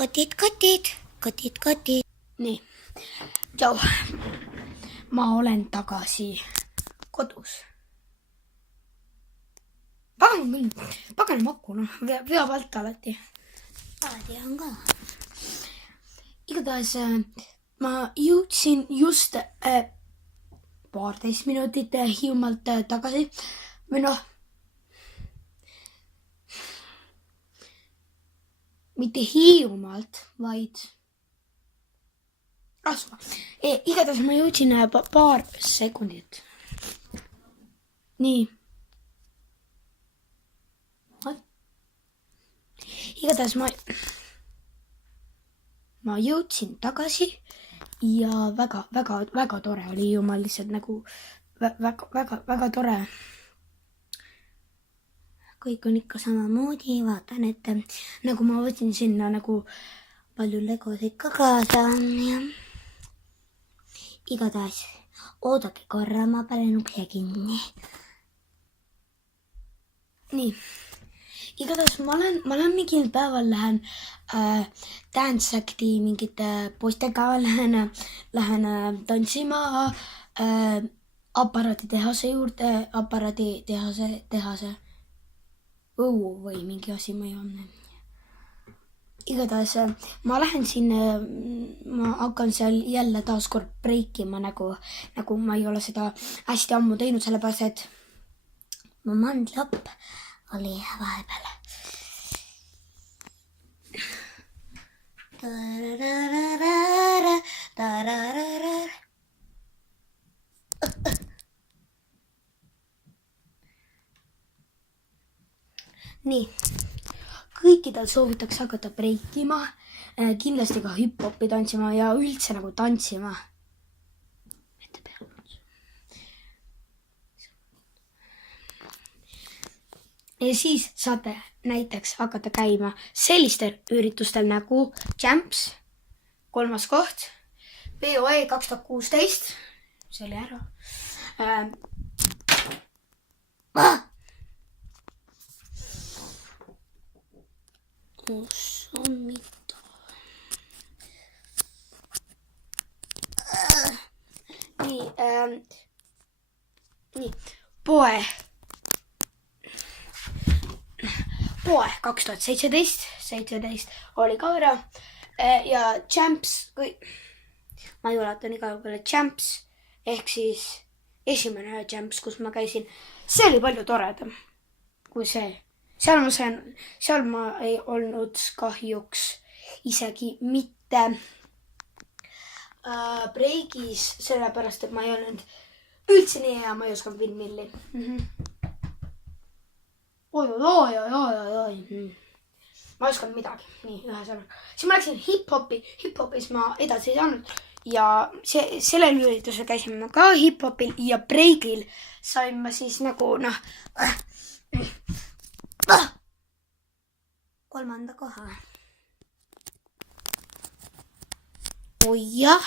Kotid. Nii, tšau. Ma olen tagasi kodus. Pagana maku, veab alt alati. Alati on ka. Igatahes ma jõudsin just 12 minutit Hiiumaalt tagasi. Või mitte Hiiumaalt, vaid Rasva. Igatahes ma jõudsin paar sekundit. Nii. Igatahes ma jõudsin tagasi ja väga tore oli Hiiumaal, lihtsalt nagu väga tore. Kõik on ikka samamoodi, vaatan, et nagu ma võtsin sinna nagu palju legosid ka kaasa. Igatahes, oodake korra, ma panen ukse kinni. Nii. Igatahes ma olen mingil päeval lähen Dance Acti mingite poistega, lähen tantsima aparaaditehase juurde, aparaaditehase õu või mingi asi, ma ei ole. Igatahes ma lähen sinna, ma hakkan seal jälle taaskord breikima, nagu ma ei ole seda hästi ammu teinud, sellepärast, et mu mandlapp oli vahepeal. Nii, kõikidel soovitakse hakata breikima, kindlasti ka hip-hopi tantsima ja üldse nagu tantsima. Ja siis saate näiteks hakata käima sellistel üritustel nagu Champs, 3. koht, POE 2016, see oli ära. Kus on mida? Nii, POE 2017 oli ka ära ja Champs, ma julatan igal peale Champs, ehk siis esimene Champs, kus ma käisin, see oli palju toredam kui see. Seal ma ei olnud kahjuks isegi mitte breigis, sellepärast, et ma ei olnud üldse nii hea, ma ei osanud windmilli. Oi. Ma ei osanud midagi, nii ühesõnaga. Siis ma läksin hip-hopis ma edasi ei saanud ja sellel üritusel käisin ma ka hip-hopil ja breigil sain ma siis nagu 3. koha. Oi jah.